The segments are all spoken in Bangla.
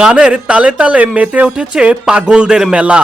গানের তালে তালে মেতে উঠেছে পাগলদের মেলা।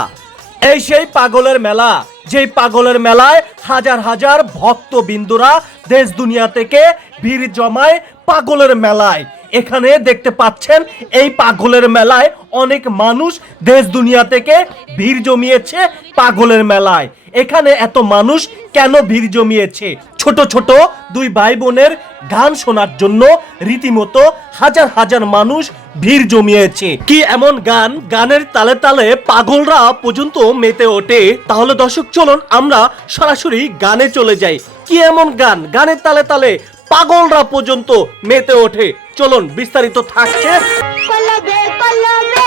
এই সেই পাগলের মেলা, যেই পাগলের মেলায় হাজার হাজার ভক্ত বিন্দুরা দেশ দুনিয়া থেকে ভিড় জমায় পাগলের মেলায়। এখানে দেখতে পাচ্ছেন, এই পাগলের মেলায় অনেক মানুষ দেশ দুনিয়া থেকে ভিড় জমিয়েছে পাগলের মেলায়। এখানে এত মানুষ কেন ভিড় জমিয়েছে? ছোট ছোট দুই ভাই বোনের গান শোনার জন্য রীতিমতো হাজার হাজার মানুষ ভিড় জমিয়েছে। কি এমন গান? গানের তালে তালে পাগলরা পর্যন্ত মেতে ওঠে। তাহলে দর্শক, চলুন আমরা সরাসরি গানে চলে যাই। কি এমন গান? গানের তালে তালে পাগলরা পর্যন্ত মেতে ওঠে। চলুন, বিস্তারিত থাকছে। কলবে কলবে